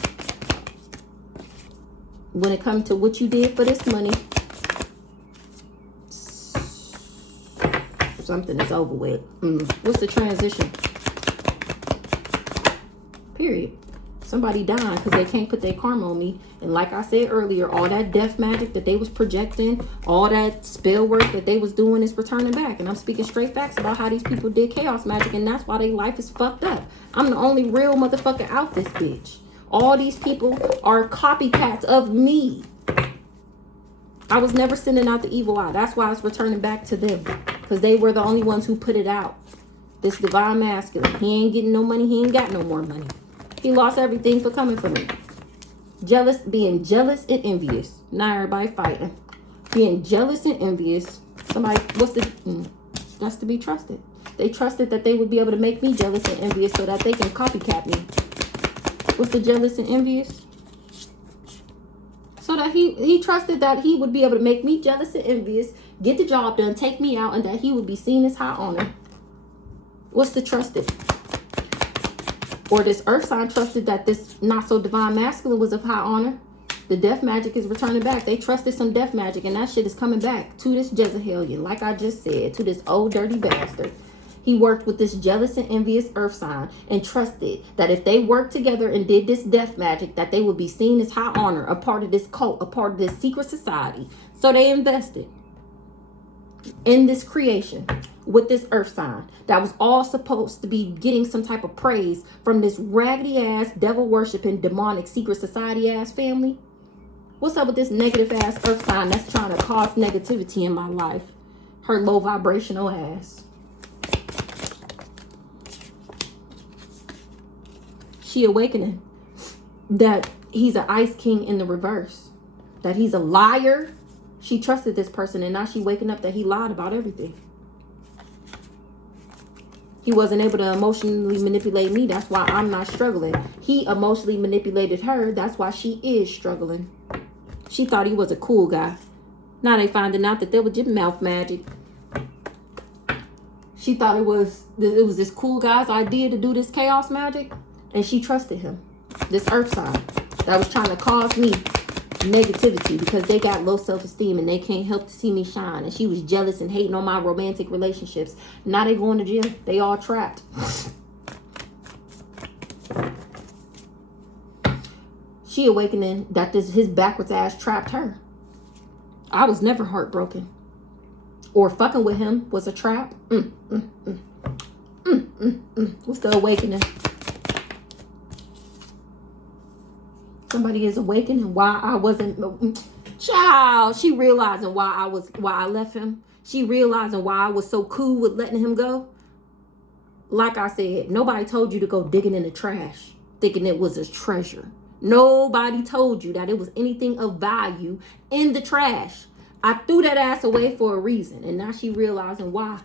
When it comes to what you did for this money, something is over with. What's the transition? Period. Somebody dying because they can't put their karma on me. And like I said earlier, all that death magic that they was projecting, all that spell work that they was doing is returning back. And I'm speaking straight facts about how these people did chaos magic. And that's why their life is fucked up. I'm the only real motherfucker out this bitch. All these people are copycats of me. I was never sending out the evil eye. That's why it's returning back to them. Because they were the only ones who put it out. This divine masculine. He ain't getting no money. He ain't got no more money. He lost everything for coming for me. Being jealous and envious. Now everybody fighting. Being jealous and envious. That's to be trusted. They trusted that they would be able to make me jealous and envious so that they can copycat me. What's the jealous and envious? So that he trusted that he would be able to make me jealous and envious, get the job done, take me out, and that he would be seen as high honor. What's the trusted? Or this earth sign trusted that this not so divine masculine was of high honor. The death magic is returning back. They trusted some death magic and that shit is coming back to this Jezebelian. Like I just said, to this old dirty bastard. He worked with this jealous and envious earth sign and trusted that if they worked together and did this death magic, that they would be seen as high honor, a part of this cult, a part of this secret society. So they invested. in this creation with this earth sign that was all supposed to be getting some type of praise from this raggedy ass, devil worshiping, demonic, secret society ass family? What's up with this negative ass earth sign that's trying to cause negativity in my life? Her low vibrational ass. She awakening that he's an ice king in the reverse. That he's a liar. She trusted this person and now she waking up that he lied about everything. He wasn't able to emotionally manipulate me. That's why I'm not struggling. He emotionally manipulated her. That's why she is struggling. She thought he was a cool guy. Now they finding out that they were just mouth magic. She thought it was this cool guy's idea to do this chaos magic. And she trusted him. This earth sign that was trying to cause me negativity because they got low self-esteem and they can't help to see me shine. And she was jealous and hating on my romantic relationships. Now they going to jail. They all trapped. She awakening that his backwards ass trapped her. I was never heartbroken. Or fucking with him was a trap. What's the awakening? Somebody is awakening why I wasn't. Child, she realizing why I left him. She realizing why I was so cool with letting him go. Like I said, nobody told you to go digging in the trash, thinking it was a treasure. Nobody told you that it was anything of value in the trash. I threw that ass away for a reason, and now she realizing why.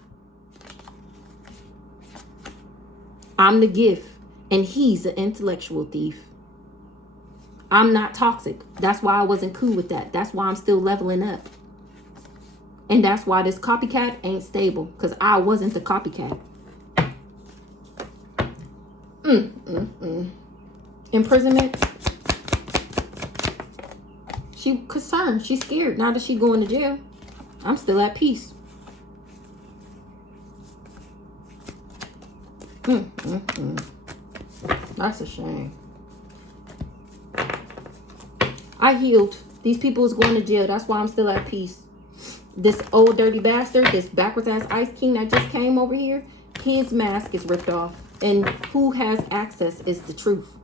I'm the gift, and he's an intellectual thief. I'm not toxic. That's why I wasn't cool with that. That's why I'm still leveling up. And that's why this copycat ain't stable. Because I wasn't the copycat. Imprisonment. She concerned. She's scared. Now that she going to jail, I'm still at peace. That's a shame. I healed. These people is going to jail. That's why I'm still at peace. This old dirty bastard, this backwards ass ice king that just came over here, his mask is ripped off. And who has access is the truth.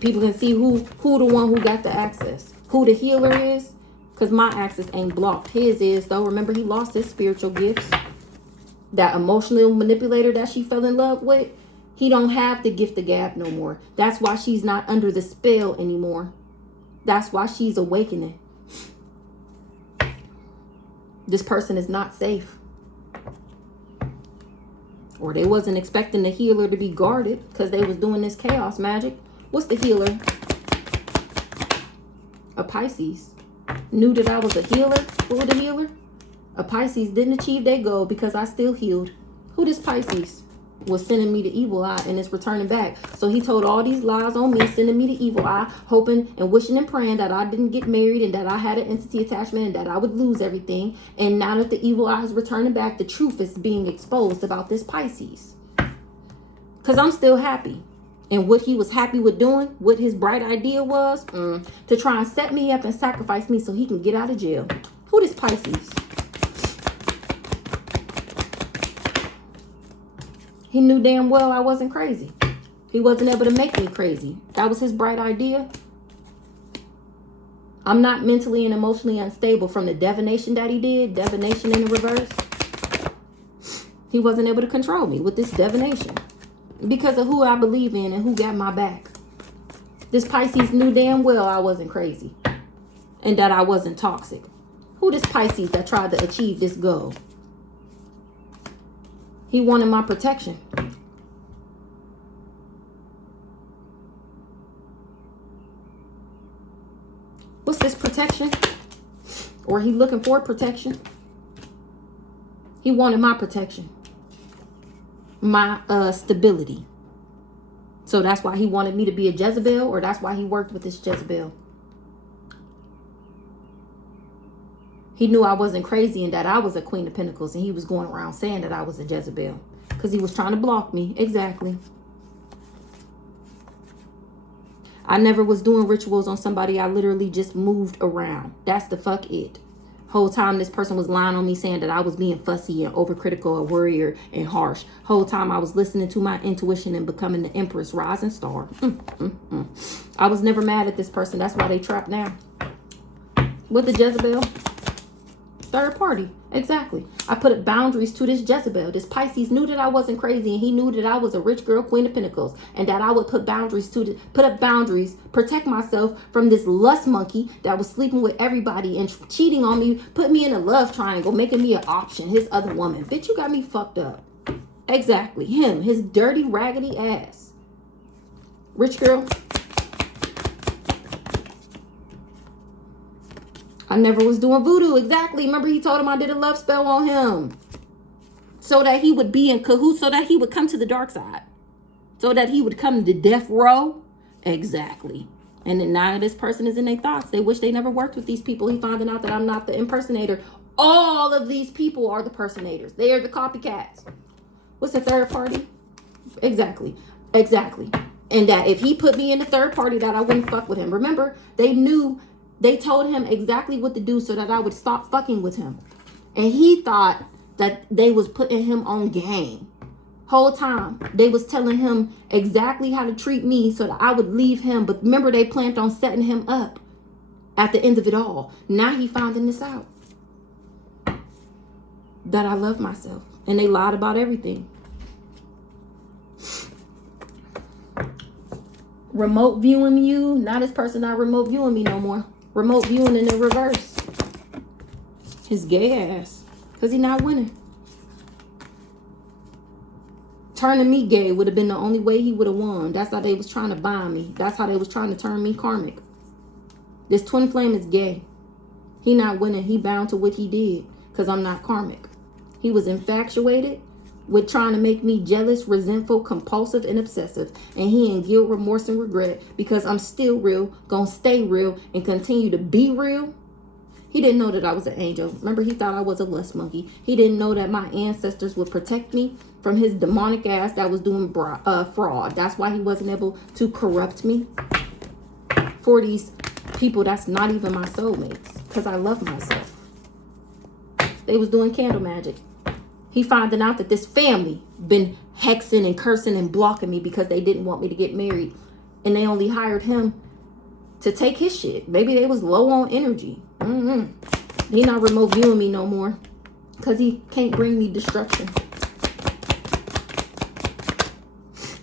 People can see who the one who got the access. Who the healer is. Because my access ain't blocked. His is though. Remember, he lost his spiritual gifts. That emotional manipulator that she fell in love with, he don't have the gift of gab no more. That's why she's not under the spell anymore. That's why she's awakening. This person is not safe. Or they wasn't expecting the healer to be guarded because they was doing this chaos magic. What's the healer? A Pisces. Knew that I was a healer. Who was the healer? A Pisces didn't achieve their goal because I still healed. Who this Pisces? Was sending me the evil eye and it's returning back. So he told all these lies on me, sending me the evil eye, hoping and wishing and praying that I didn't get married and that I had an entity attachment and that I would lose everything. And now that the evil eye is returning back, the truth is being exposed about this Pisces. Because I'm still happy. And what he was happy with doing, what his bright idea was, to try and set me up and sacrifice me so he can get out of jail. Who this Pisces? He knew damn well I wasn't crazy. He wasn't able to make me crazy. That was his bright idea. I'm not mentally and emotionally unstable from the divination that he did. Divination in the reverse. He wasn't able to control me with this divination. Because of who I believe in and who got my back. This Pisces knew damn well I wasn't crazy. And that I wasn't toxic. Who this Pisces that tried to achieve this goal? He wanted my protection. What's this protection? Or he looking for protection? He wanted my protection. My stability. So that's why he wanted me to be a Jezebel, or that's why he worked with this Jezebel. He knew I wasn't crazy and that I was a Queen of Pentacles, and he was going around saying that I was a Jezebel because he was trying to block me. Exactly. I never was doing rituals on somebody. I literally just moved around. That's the fuck it. Whole time this person was lying on me, saying that I was being fussy and overcritical, a worrier and harsh. Whole time I was listening to my intuition and becoming the Empress rising star. I was never mad at this person. That's why they trapped now. With the Jezebel. Third party. Exactly. I put up boundaries to this Jezebel. This Pisces knew that I wasn't crazy, and he knew that I was a rich girl, Queen of Pentacles, and that I would put boundaries put up boundaries, protect myself from this lust monkey that was sleeping with everybody and cheating on me, put me in a love triangle, making me an option, his other woman. Bitch, you got me fucked up. Exactly. Him, his dirty, raggedy ass. Rich girl. I never was doing voodoo. Exactly. Remember, he told him I did a love spell on him. So that he would be in cahoots. So that he would come to the dark side. So that he would come to death row. Exactly. And then now this person is in their thoughts. They wish they never worked with these people. He finding out that I'm not the impersonator. All of these people are the personators. They are the copycats. What's the third party? Exactly. Exactly. And that if he put me in the third party, that I wouldn't fuck with him. Remember, they knew. They told him exactly what to do so that I would stop fucking with him. And he thought that they was putting him on game. Whole time, they was telling him exactly how to treat me so that I would leave him. But remember, they planned on setting him up at the end of it all. Now he finding this out. That I love myself. And they lied about everything. Remote viewing you. Now this person not remote viewing me no more. Remote viewing in the reverse. His gay ass. Because he not winning. Turning me gay would have been the only way he would have won. That's how they was trying to bind me. That's how they was trying to turn me karmic. This twin flame is gay. He not winning. He bound to what he did. Because I'm not karmic. He was infatuated with trying to make me jealous, resentful, compulsive, and obsessive. And he in guilt, remorse, and regret because I'm still real, gonna stay real, and continue to be real. He didn't know that I was an angel. Remember, he thought I was a lust monkey. He didn't know that my ancestors would protect me from his demonic ass that was doing fraud. That's why he wasn't able to corrupt me for these people that's not even my soulmates. Because I love myself. They was doing candle magic. He finding out that this family been hexing and cursing and blocking me because they didn't want me to get married. And they only hired him to take his shit. Maybe they was low on energy. He not remote viewing me no more. Because he can't bring me destruction.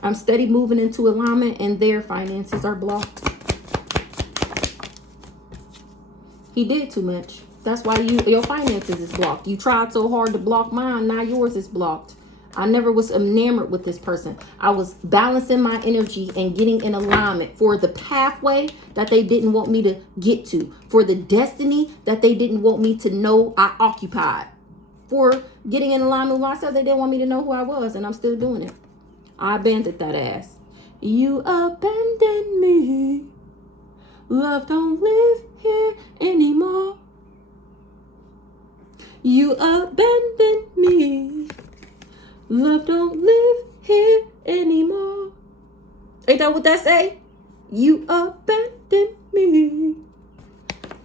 I'm steady moving into alignment and their finances are blocked. He did too much. That's why your finances is blocked. You tried so hard to block mine. Now yours is blocked. I never was enamored with this person. I was balancing my energy and getting in alignment for the pathway that they didn't want me to get to. For the destiny that they didn't want me to know I occupied. For getting in alignment with myself, they didn't want me to know who I was. And I'm still doing it. I abandoned that ass. You abandoned me. Love don't live here anymore. You abandoned me. Love don't live here anymore. Ain't that what that say? You abandoned me.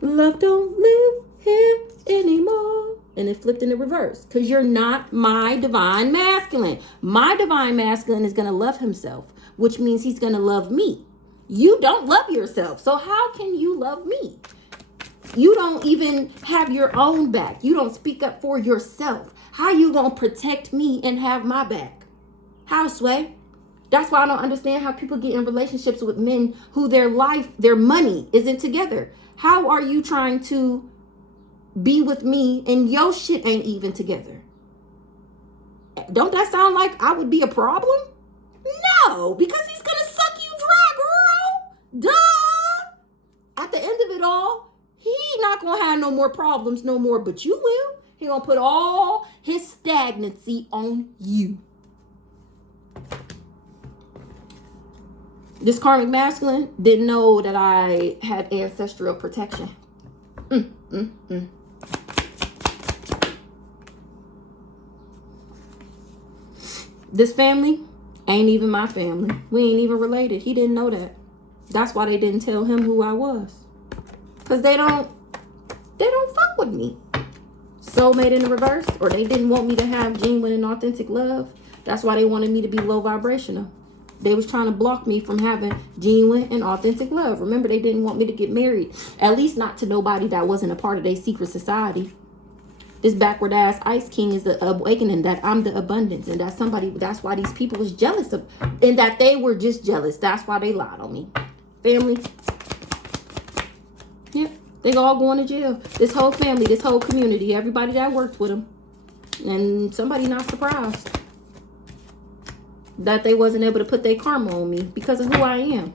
Love don't live here anymore. And it flipped in the reverse. Because you're not my divine masculine. My divine masculine is going to love himself. Which means he's going to love me. You don't love yourself. So how can you love me? You don't even have your own back. You don't speak up for yourself. How you gonna protect me and have my back? How, Sway? That's why I don't understand how people get in relationships with men who their life, their money isn't together. How are you trying to be with me and your shit ain't even together? Don't that sound like I would be a problem? No, because he's gonna suck you dry, girl. Duh. At the end of it all, he not gonna have no more problems no more, but you will. He gonna put all his stagnancy on you. This karmic masculine didn't know that I had ancestral protection. This family ain't even my family. We ain't even related. He didn't know that. That's why they didn't tell him who I was. Because they don't fuck with me. soulmate in the reverse, or they didn't want me to have genuine and authentic love. That's why they wanted me to be low vibrational. They was trying to block me from having genuine and authentic love. Remember, they didn't want me to get married, at least not to nobody that wasn't a part of their secret society. This backward ass Ice King is the awakening that I'm the abundance, and that somebody, that's why these people was jealous of, and that they were just jealous. That's why they lied on me. Family. Yep. They all going to jail. This whole family, this whole community, everybody that worked with them. And somebody not surprised that they wasn't able to put their karma on me because of who I am.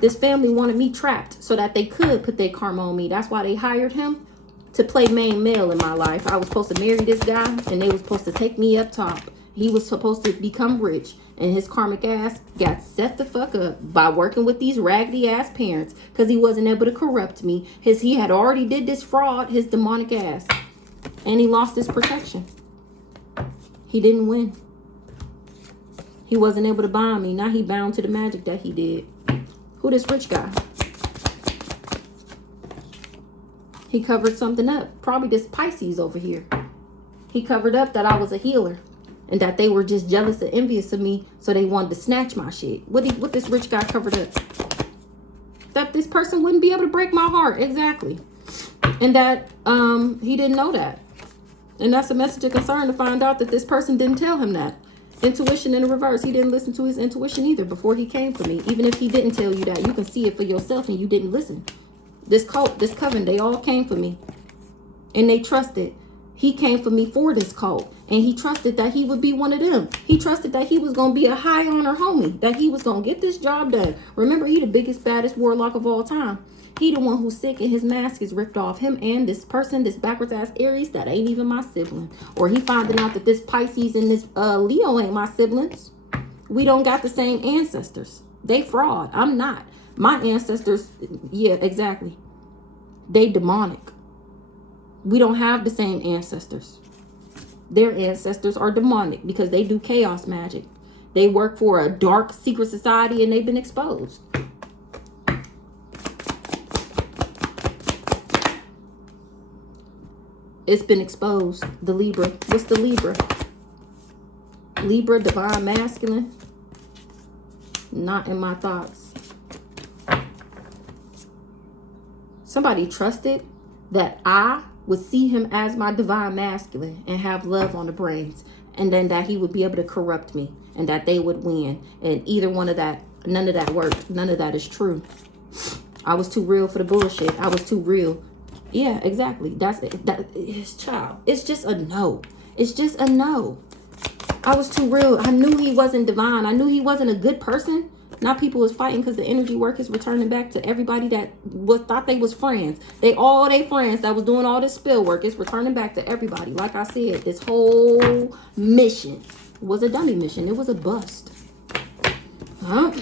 This family wanted me trapped so that they could put their karma on me. That's why they hired him to play main male in my life. I was supposed to marry this guy, and they were supposed to take me up top. He was supposed to become rich, and his karmic ass got set the fuck up by working with these raggedy ass parents because he wasn't able to corrupt me. He had already did this fraud, his demonic ass, and he lost his protection. He didn't win. He wasn't able to bind me. Now he bound to the magic that he did. Who this rich guy? He covered something up. Probably this Pisces over here. He covered up that I was a healer, and that they were just jealous and envious of me, so they wanted to snatch my shit. What this rich guy covered up? That this person wouldn't be able to break my heart. Exactly. And that he didn't know that. And that's a message of concern to find out that this person didn't tell him that. Intuition in the reverse. He didn't listen to his intuition either before he came for me. Even if he didn't tell you that, you can see it for yourself and you didn't listen. This cult, this coven, they all came for me. And they trusted. He came for me for this cult. And he trusted that he would be one of them. He trusted that he was going to be a high honor homie. That he was going to get this job done. Remember, he the biggest, baddest warlock of all time. He the one who's sick and his mask is ripped off. Him and this person, this backwards ass Aries, that ain't even my sibling. Or he finding out that this Pisces and this Leo ain't my siblings. We don't got the same ancestors. They fraud. I'm not. My ancestors, yeah, exactly. They demonic. We don't have the same ancestors. Their ancestors are demonic because they do chaos magic. They work for a dark secret society and they've been exposed. It's been exposed. The Libra. What's the Libra? Libra, divine masculine. Not in my thoughts. Somebody trusted that I would see him as my divine masculine and have love on the brains. And then that he would be able to corrupt me. And that they would win. And either one of that, none of that worked. None of that is true. I was too real for the bullshit. I was too real. Yeah, exactly. That's it. That his child. It's just a no. It's just a no. I was too real. I knew he wasn't divine. I knew he wasn't a good person. Now people was fighting because the energy work is returning back to everybody that thought they was friends. They friends that was doing all this spell work. It's returning back to everybody. Like I said, this whole mission was a dummy mission. It was a bust. Huh?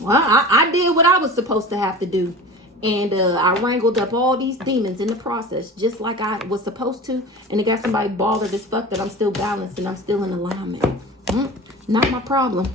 Well, I did what I was supposed to have to do. And I wrangled up all these demons in the process, just like I was supposed to. And it got somebody bothered as fuck that I'm still balanced and I'm still in alignment. Not my problem.